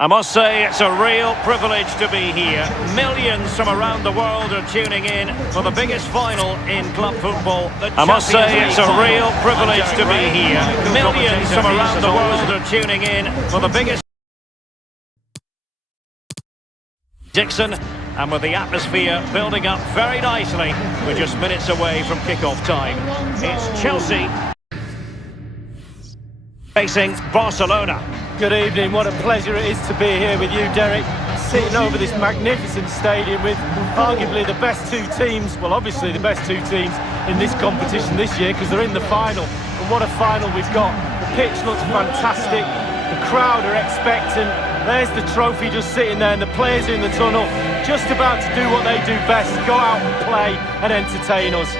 I must say it's a real privilege to be here. Millions from around the world are tuning in for the biggest final in club football. I must say it's a real privilege to be here. Millions from around the world are tuning in for the biggest... Dixon, and with the atmosphere building up very nicely, we're just minutes away from kick-off time. It's Chelsea facing Barcelona. Good evening, what a pleasure it is to be here with you, Derek. Sitting over this magnificent stadium with arguably the best two teams, well obviously the best two teams in this competition this year because they're in the final. And what a final we've got. The pitch looks fantastic, the crowd are expectant. There's the trophy just sitting there and the players are in the tunnel, just about to do what they do best, go out and play and entertain us.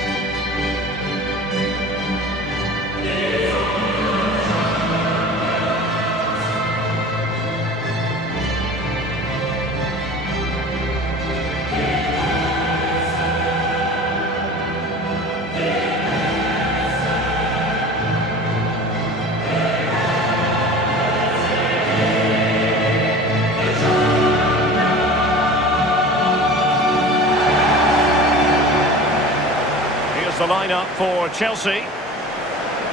The lineup for Chelsea,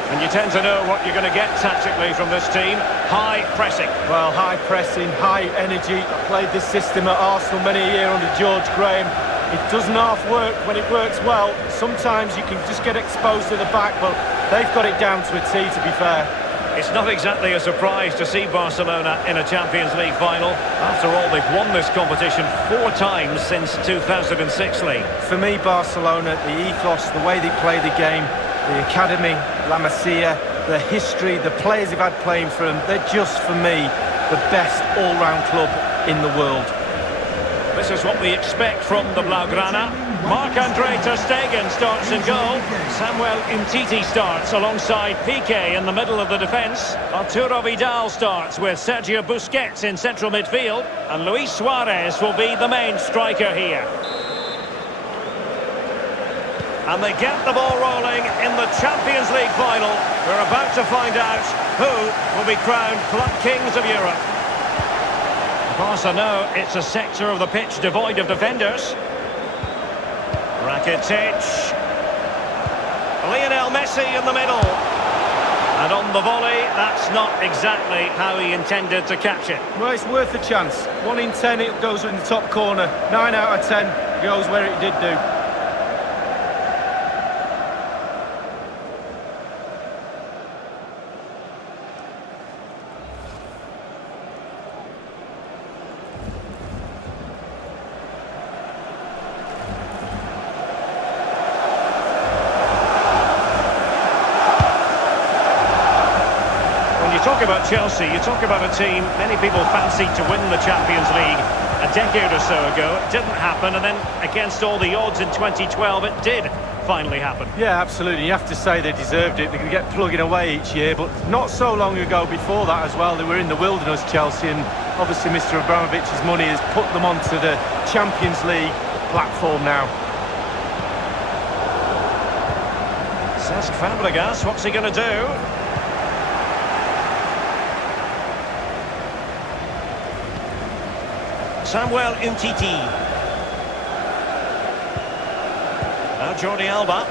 and you tend to know what you're going to get tactically from this team. High pressing. Well, high pressing, high energy. I played this system at Arsenal many a year under George Graham. It doesn't half work when it works well. Sometimes you can just get exposed to the back, but they've got it down to a T, to be fair. It's not exactly a surprise to see Barcelona in a Champions League final. After all, they've won this competition 4 times since 2006, Lee. For me, Barcelona, the ethos, the way they play the game, the academy, La Masia, the history, the players they've had playing for them, they're just, for me, the best all-round club in the world. This is what we expect from the Blaugrana. Marc-Andre ter Stegen starts in goal. Samuel Umtiti starts alongside Piqué in the middle of the defence. Arturo Vidal starts with Sergio Busquets in central midfield. And Luis Suarez will be the main striker here. And they get the ball rolling in the Champions League final. We're about to find out who will be crowned Club Kings of Europe. Barca know it's a sector of the pitch devoid of defenders. Rakitic. Lionel Messi in the middle. And on the volley, that's not exactly how he intended to catch it. Well, it's worth a chance. 1 in 10 it goes in the top corner. 9 out of 10 goes where it did do. Talk about Chelsea, you talk about a team many people fancied to win the Champions League a decade or so ago. It didn't happen, and then against all the odds in 2012 it did finally happen. Yeah, absolutely. You have to say they deserved it. They could get plugging away each year, but not so long ago before that as well, they were in the wilderness, Chelsea, and obviously Mr. Abramovich's money has put them onto the Champions League platform now. Cesc Fabregas, what's he going to do? Samuel Umtiti. Now Jordi Alba.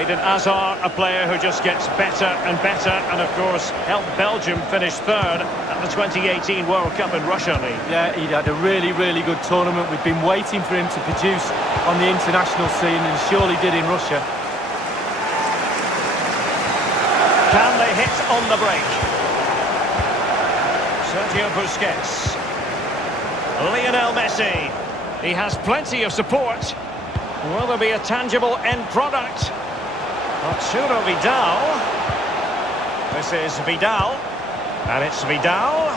Eden Hazard, a player who just gets better and better, and of course helped Belgium finish 3rd at the 2018 World Cup in Russia, Lee. Yeah, he had a really, really good tournament. We've been waiting for him to produce on the international scene, and surely did in Russia. Can they hit on the break? Sergio Busquets. Lionel Messi. He has plenty of support. Will there be a tangible end product? Arturo Vidal. This is Vidal. And it's Vidal.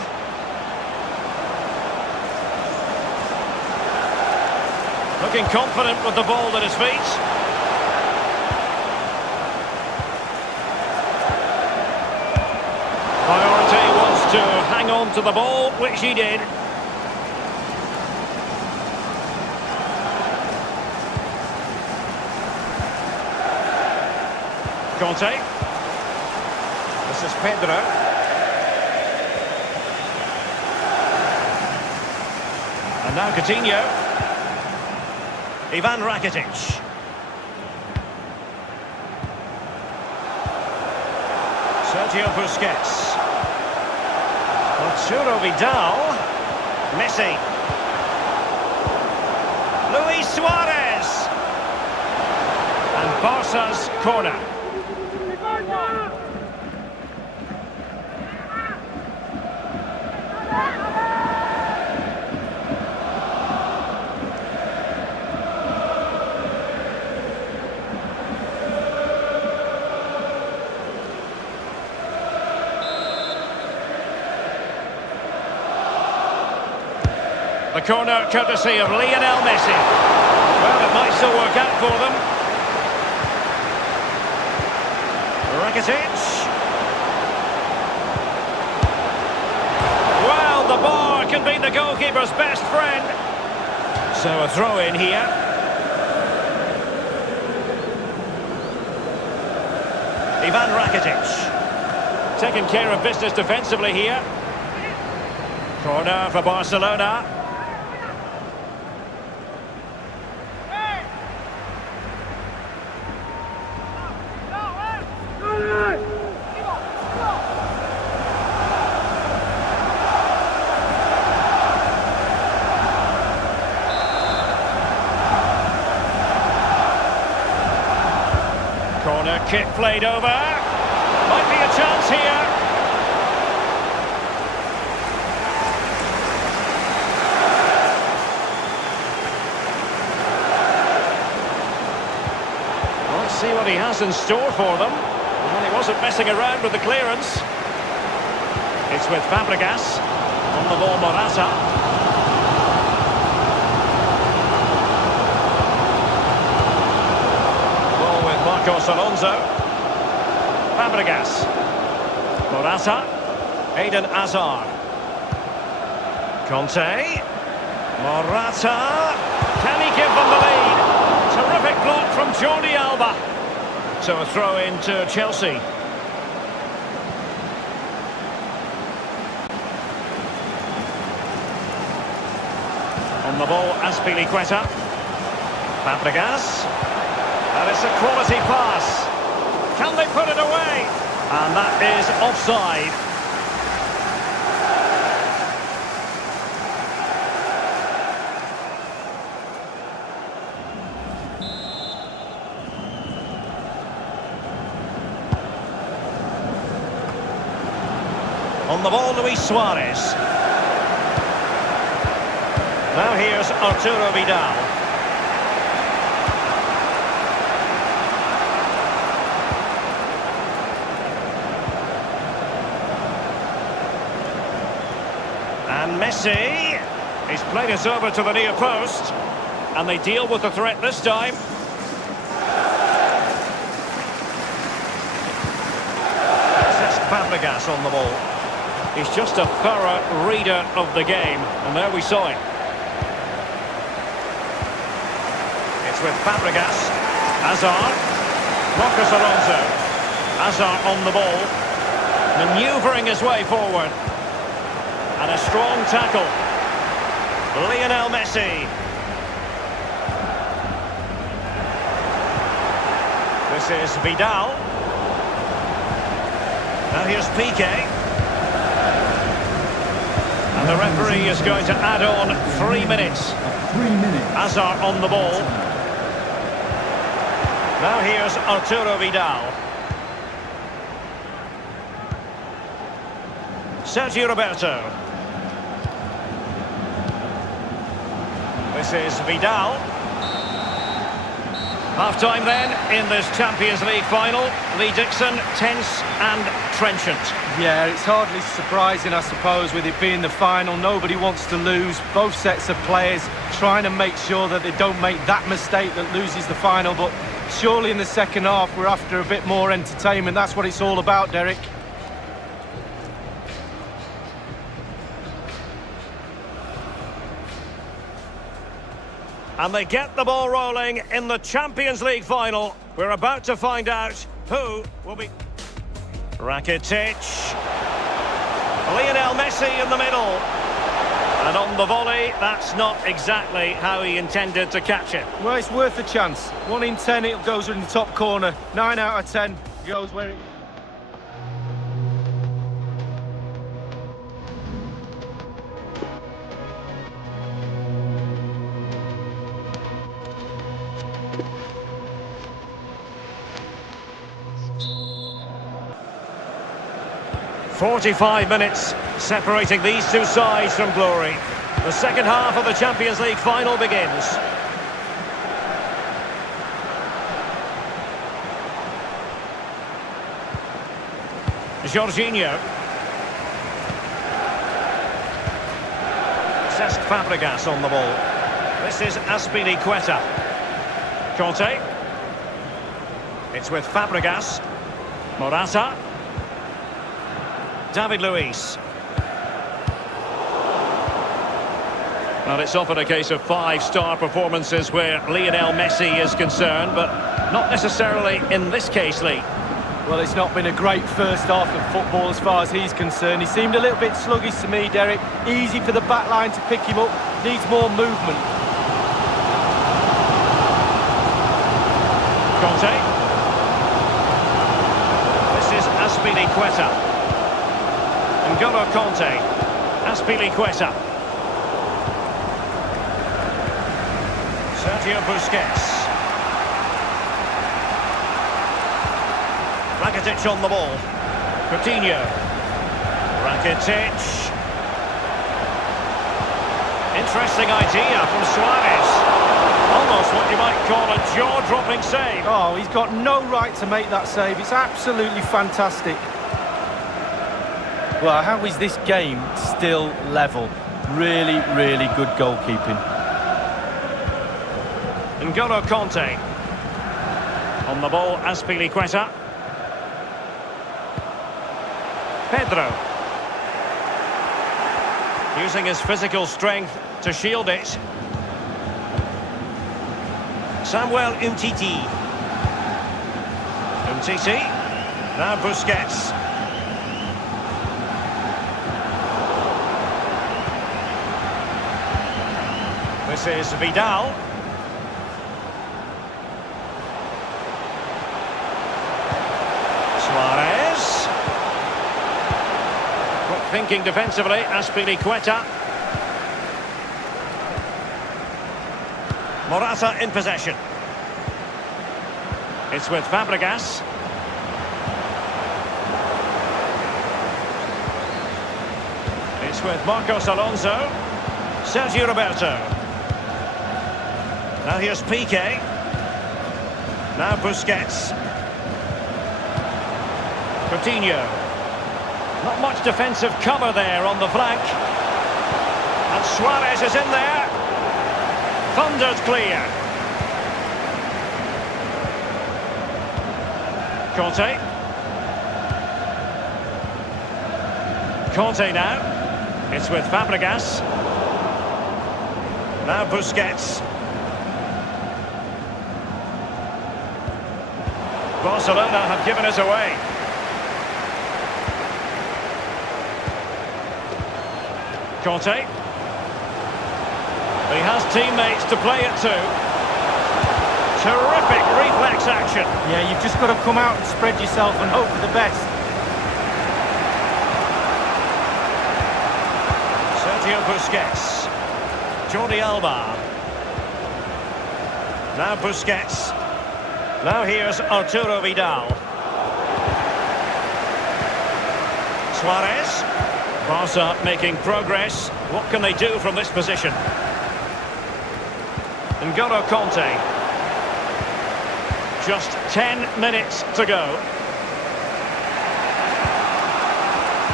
Looking confident with the ball at his feet. Priority was to hang on to the ball, which he did. Conte. This is Pedro. And now Coutinho. Ivan Rakitic. Sergio Busquets. Arturo Vidal. Messi. Luis Suarez. And Barca's corner. The corner courtesy of Lionel Messi. Well, it might still work out for them. Rakitic. Well, the bar can be the goalkeeper's best friend. So a throw in here. Ivan Rakitic. Taking care of business defensively here. Corner for Barcelona. Corner kick played over. Might be a chance here. Let's see what he has in store for them. Well, he wasn't messing around with the clearance. It's with Fabregas. On the ball, Morata. Marcos Alonso. Fabregas. Morata. Eden Hazard. Conte. Morata. Can he give them the lead? Terrific block from Jordi Alba. So a throw in to Chelsea. On the ball, Azpilicueta. Fabregas. And it's a quality pass. Can they put it away? And that is offside. On the ball, Luis Suarez. Now here's Arturo Vidal. And Messi, he's played it over to the near post, and they deal with the threat this time. That's Fabregas on the ball. He's just a thorough reader of the game, and there we saw it. It's with Fabregas. Hazard. Marcos Alonso. Hazard on the ball, manoeuvring his way forward. And a strong tackle. Lionel Messi. This is Vidal. Now here's Piqué. And the referee is going to add on 3 minutes. 3 minutes. Hazard on the ball. Now here's Arturo Vidal. Sergio Roberto. This is Vidal. Half-time then in this Champions League final. Lee Dixon, tense and trenchant. Yeah, it's hardly surprising, I suppose, with it being the final. Nobody wants to lose. Both sets of players trying to make sure that they don't make that mistake that loses the final. But surely in the second half, we're after a bit more entertainment. That's what it's all about, Derek. And they get the ball rolling in the Champions League final. We're about to find out who will be... Rakitic. Lionel Messi in the middle. And on the volley, that's not exactly how he intended to catch it. Well, it's worth a chance. 1 in 10, it goes in the top corner. 9 out of 10 goes where it... "45 minutes separating these two sides from glory. The second half of the Champions League final begins. Jorginho. Cesc Fabregas on the ball. This is Azpilicueta. Conte. It's with Fabregas. Morata. David Luiz. Well, it's often a case of 5-star performances where Lionel Messi is concerned, but not necessarily in this case, Lee. Well, it's not been a great first half of football as far as he's concerned. He seemed a little bit sluggish to me, Derek. Easy for the back line to pick him up. Needs more movement. Conte. This is Azpilicueta. N'Golo Conte. Azpilicueta. Sergio Busquets. Rakitic on the ball. Coutinho. Rakitic. Interesting idea from Suarez. Almost what you might call a jaw-dropping save. Oh, he's got no right to make that save. It's absolutely fantastic. Well, how is this game still level? Really, really good goalkeeping. N'Golo Conte. On the ball, Azpilicueta. Pedro. Using his physical strength to shield it. Samuel Umtiti. Umtiti. Now Busquets. This is Vidal. Suarez. Quick thinking defensively, Azpilicueta. Morata in possession. It's with Fabregas. It's with Marcos Alonso. Sergio Roberto. Now here's Piqué. Now Busquets. Coutinho. Not much defensive cover there on the flank. And Suarez is in there. Thundered clear. Conte. Conte now. It's with Fabregas. Now Busquets. Barcelona have given it away. Conte. He has teammates to play it to. Terrific reflex action. Yeah, you've just got to come out and spread yourself and hope for the best. Sergio Busquets. Jordi Alba. Now Busquets. Now here's Arturo Vidal. Suarez. Barca making progress. What can they do from this position? N'Golo Conte. Just 10 minutes to go.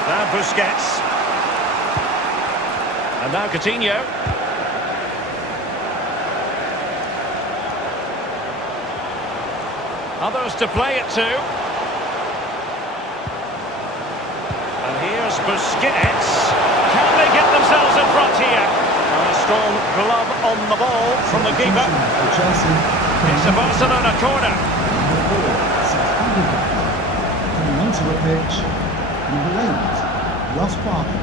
Now Busquets. And now Coutinho. Others to play it to. And here's Busquets. Can they get themselves in front here? A strong glove on the ball from the keeper. It's a Barcelona corner. Coming onto the pitch, number 8, Ross Parker.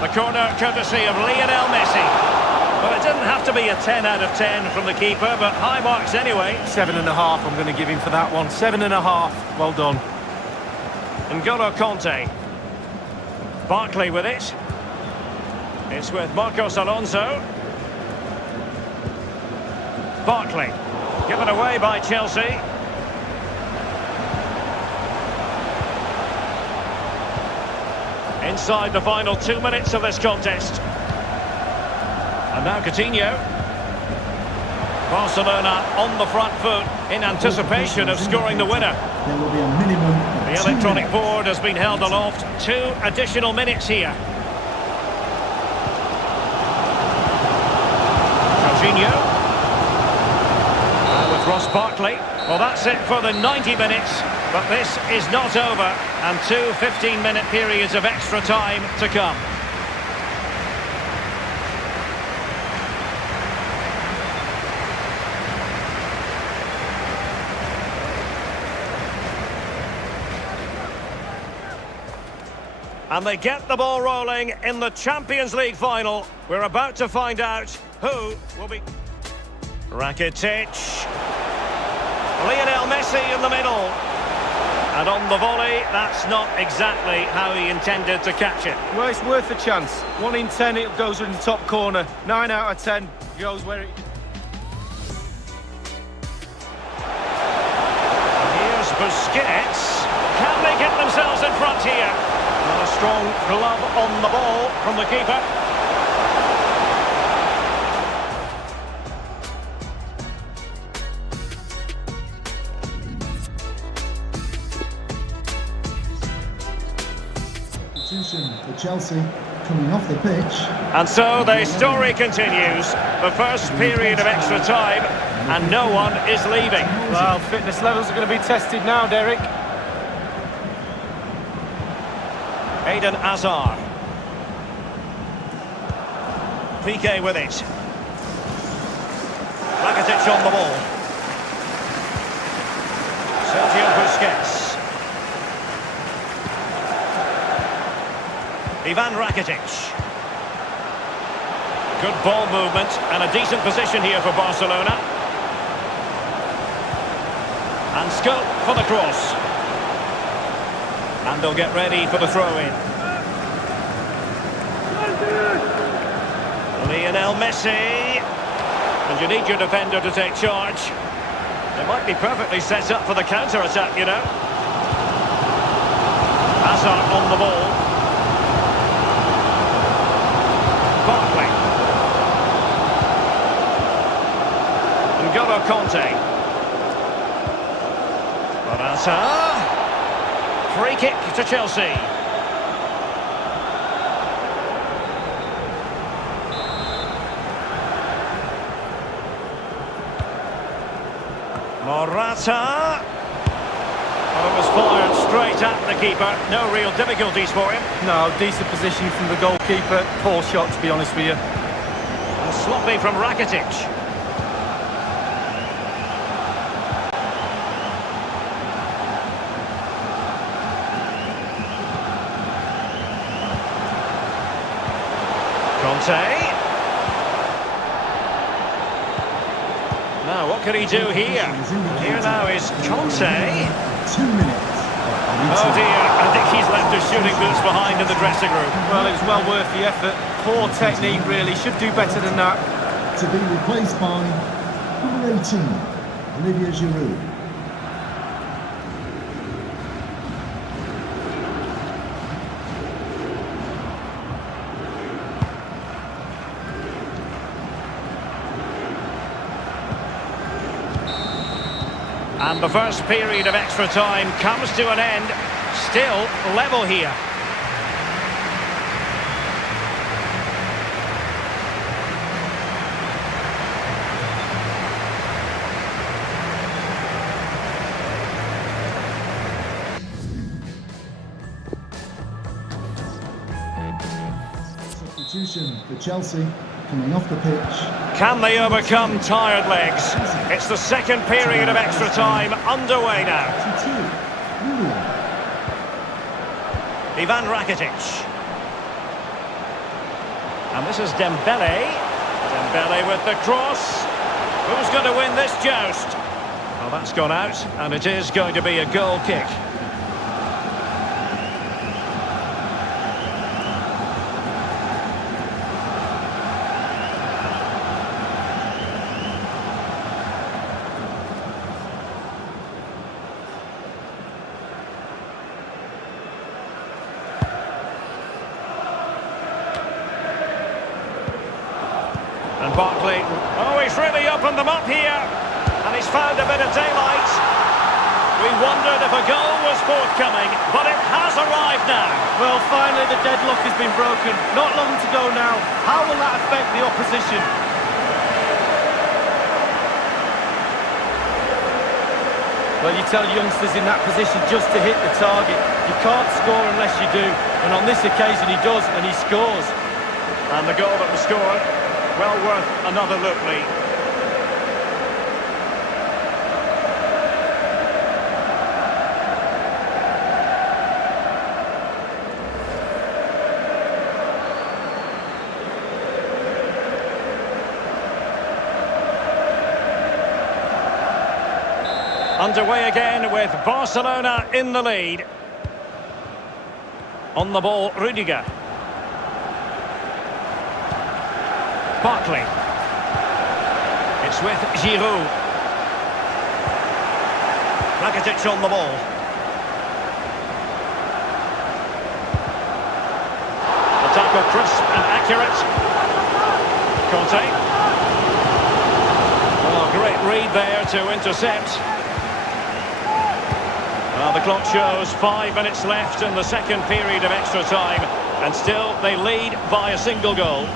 The corner courtesy of Lionel Messi. Well, it didn't have to be a 10 out of 10 from the keeper, but high marks anyway. 7.5 I'm going to give him for that one. 7.5. Well done. N'Golo Conte. Barkley with it. It's with Marcos Alonso. Barkley. Given away by Chelsea. Inside the final 2 minutes of this contest. And now Coutinho. Barcelona on the front foot in anticipation of scoring the winner. There will be a minimum of The 2 electronic minutes. board has been held aloft. 2 additional minutes here. Coutinho. With Ross Barkley. Well, that's it for the 90 minutes. But this is not over. And 2 15-minute periods of extra time to come. And they get the ball rolling in the Champions League final. We're about to find out who will be... Rakitic. Lionel Messi in the middle. And on the volley, that's not exactly how he intended to catch it. Well, it's worth a chance. 1 in 10 it goes in the top corner. 9 out of 10 goes where it... Here's Busquets. Can they get themselves in front here? And a strong glove on the ball from the keeper. Substitution for Chelsea coming off the pitch. And so the story continues. The first period of extra time, and no one is leaving. Well, fitness levels are going to be tested now, Derek. Eden Hazard. Piqué with it. Rakitic on the ball. Sergio Busquets. Ivan Rakitic. Good ball movement and a decent position here for Barcelona. And scope for the cross. And they'll get ready for the throw-in. Lionel Messi. And you need your defender to take charge. They might be perfectly set up for the counter-attack, you know. Hazard on the ball. Barkley. N'Golo Conte. Morata. Free kick to Chelsea. Morata. Well, it was fired straight at the keeper. No real difficulties for him. No, decent position from the goalkeeper. Poor shot, to be honest with you. And sloppy from Rakitic. Conte. Now, what can he do here? Here now is Conte. 2 minutes. Oh dear, I think he's left his shooting boots behind in the dressing room. Well, it was well worth the effort. Poor technique, really. Should do better than that. To be replaced by number 18, Olivier Giroud. And the first period of extra time comes to an end. Still level here. Substitution for Chelsea coming off the pitch. Can they overcome tired legs? It's the second period of extra time underway now. 22, Willian. Ivan Rakitic. And this is Dembele. Dembele with the cross. Who's going to win this joust? Well, that's gone out, and it is going to be a goal kick. And Barkley, oh, he's really opened them up here, and he's found a bit of daylight. We wondered if a goal was forthcoming, but it has arrived now. Well, finally the deadlock has been broken. Not long to go now. How will that affect the opposition? Well, you tell youngsters in that position just to hit the target. You can't score unless you do, and on this occasion he does, and he scores. And the goal that was scored, well worth another look, Lee. Underway again with Barcelona in the lead. On the ball, Rudiger. Barkley. It's with Giroud. Rakitic on the ball. The tackle crisp and accurate. Conte. Oh, great read there to intercept. Well, the clock shows 5 minutes left in the second period of extra time, and still they lead by a single goal.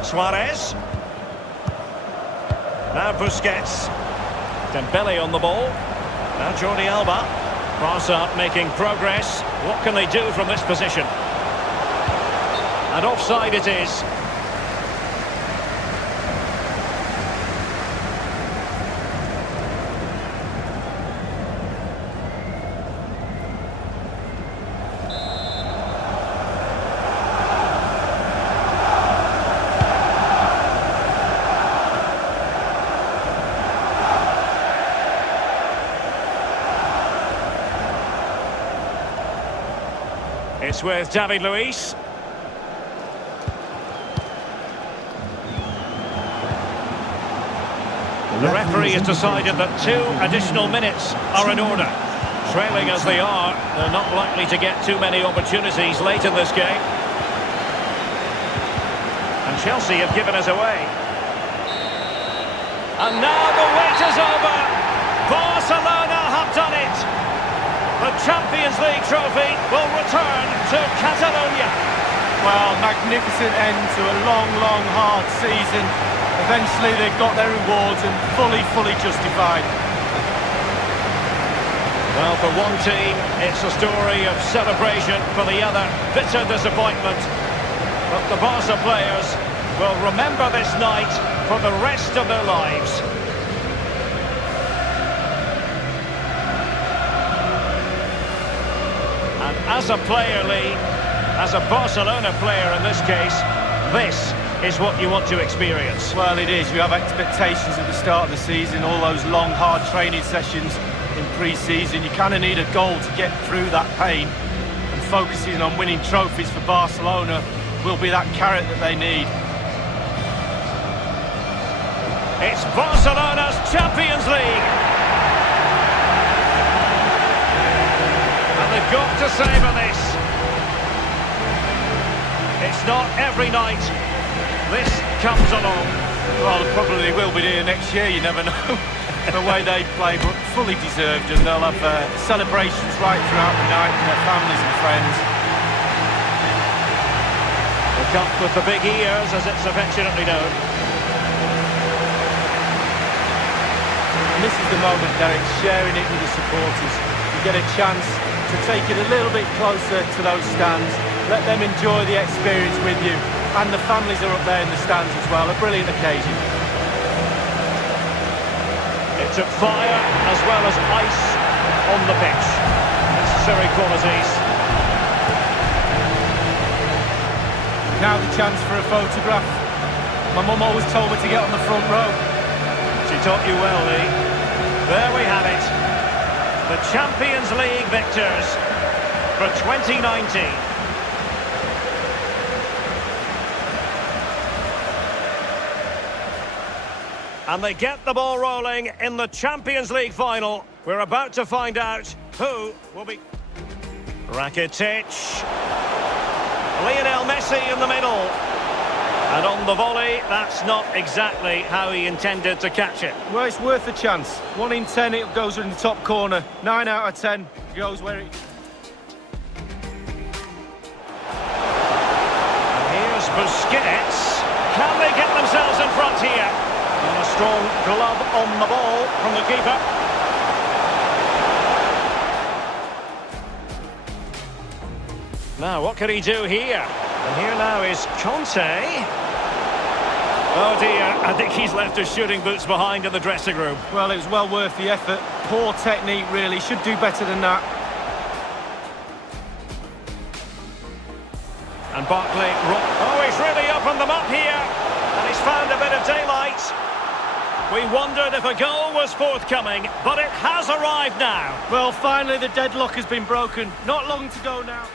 Suarez. Now Busquets. Dembele on the ball. Now Jordi Alba. Barca making progress. What can they do from this position? And offside it is. It's with David Luiz. The referee has decided that 2 additional minutes are in order. Trailing as they are, they're not likely to get too many opportunities late in this game. And Chelsea have given us away. And now the wait is over. Barcelona have done it. The Champions League trophy will return to Catalonia. Well, magnificent end to a long, long, hard season. Eventually they've got their rewards and fully justified. Well, for one team, it's a story of celebration. For the other, bitter disappointment. But the Barca players will remember this night for the rest of their lives. And as a player, Lee, as a Barcelona player in this case, this is what you want to experience. Well, it is. You have expectations at the start of the season, all those long, hard training sessions in pre-season. You kind of need a goal to get through that pain, and focusing on winning trophies for Barcelona will be that carrot that they need. It's Barcelona's Champions League. And they've got to savour this. It's not every night this comes along. Well, they probably will be here next year, you never know, the way they play, but fully deserved, and they'll have celebrations right throughout the night with their families and friends. The cup with the big ears, as it's affectionately known. And this is the moment, Derek, sharing it with the supporters. You get a chance to take it a little bit closer to those stands, let them enjoy the experience with you. And the families are up there in the stands as well. A brilliant occasion. It took fire as well as ice on the pitch. Necessary qualities. Now the chance for a photograph. My mum always told me to get on the front row. She taught you well, Lee. There we have it. The Champions League victors for 2019. And they get the ball rolling in the Champions League final. We're about to find out who will be... Rakitic. Lionel Messi in the middle. And on the volley, that's not exactly how he intended to catch it. Well, it's worth a chance. 1 in 10, it goes in the top corner. 9 out of 10 goes where it... And here's Busquets. Can they get themselves in front here? And a strong glove on the ball from the keeper. Now, what can he do here? And here now is Conte. Oh dear, I think he's left his shooting boots behind in the dressing room. Well, it was well worth the effort. Poor technique, really. Should do better than that. And Barkley... Oh, he's really opened them up here. And he's found a bit of daylight. We wondered if a goal was forthcoming, but it has arrived now. Well, finally the deadlock has been broken. Not long to go now.